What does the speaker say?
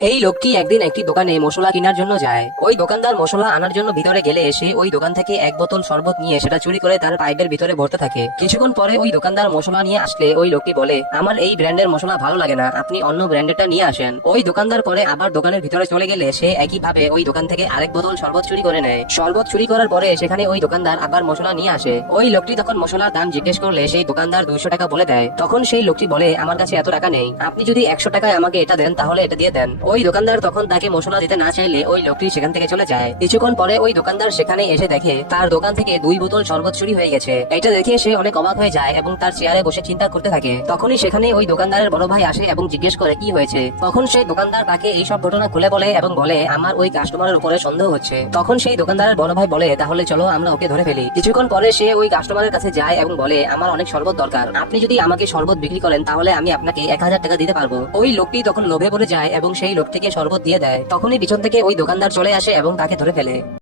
এই লোকটি একদিন একটি দোকানে মশলা কেনার জন্য যায়। ওই দোকানদার মশলা আনার জন্য ভিতরে গেলে সে ওই দোকান থেকে এক বোতল শরবত নিয়ে সেটা চুরি করে তার পাইপের ভিতরে ভরতে থাকে। কিছুক্ষণ পরে ওই দোকানদার মশলা নিয়ে আসলে ওই লোকটি বলে, আমার এই ব্র্যান্ডের মশলা ভালো লাগে না, আপনি অন্য ব্র্যান্ডেরটা নিয়ে আসেন। ওই দোকানদার পরে আবার দোকানের ভিতরে চলে গেলে সে একইভাবে ওই দোকান থেকে আরেক বোতল শরবত চুরি করে নেয়। শরবত চুরি করার পরে সেখানে ওই দোকানদার আবার মশলা নিয়ে আসে। ওই লোকটি তখন মশলার দাম জিজ্ঞেস করলে সেই দোকানদার 200 টাকা বলে দেয়। তখন সেই লোকটি বলে, আমার কাছে এত টাকা নেই, আপনি যদি 100 টাকায় আমাকে এটা দেন তাহলে এটা দিয়ে দেন। ওই দোকানদার তখন তাকে মশলা দিতে না চাইলে ওই লোকটি সেখান থেকে চলে যায়। কিছুক্ষণ পরে ওই দোকানদার সেখানে এসে দেখে তার দোকান থেকে 2 বোতল শরবত চুরি হয়ে গেছে। এটা দেখে সে অনেক অবাক হয়ে যায় এবং তার চেয়ারে বসে চিন্তা করতে থাকে। তখনই সেখানে ওই দোকানদারের বড় ভাই আসে এবং জিজ্ঞেস করে কি হয়েছে। তখন সেই দোকানদার তাকে এইসব ঘটনা খুলে বলে এবং বলে, আমার ওই কাস্টমারের উপরে সন্দেহ হচ্ছে। তখন সেই দোকানদারের বড় ভাই বলে, তাহলে চলো আমরা ওকে ধরে ফেলি। কিছুক্ষণ পরে সে ওই কাস্টমারের কাছে যায় এবং বলে, আমার অনেক শরবত দরকার, আপনি যদি আমাকে শরবত বিক্রি করেন তাহলে আমি আপনাকে 1000 টাকা দিতে পারবো। ওই লোকটি তখন লোভে পড়ে যায় এবং সেই লোকটিকে শরবত দিয়ে দেয়। তখনই পিছন থেকে ওই দোকানদার চলে আসে এবং তাকে ধরে ফেলে।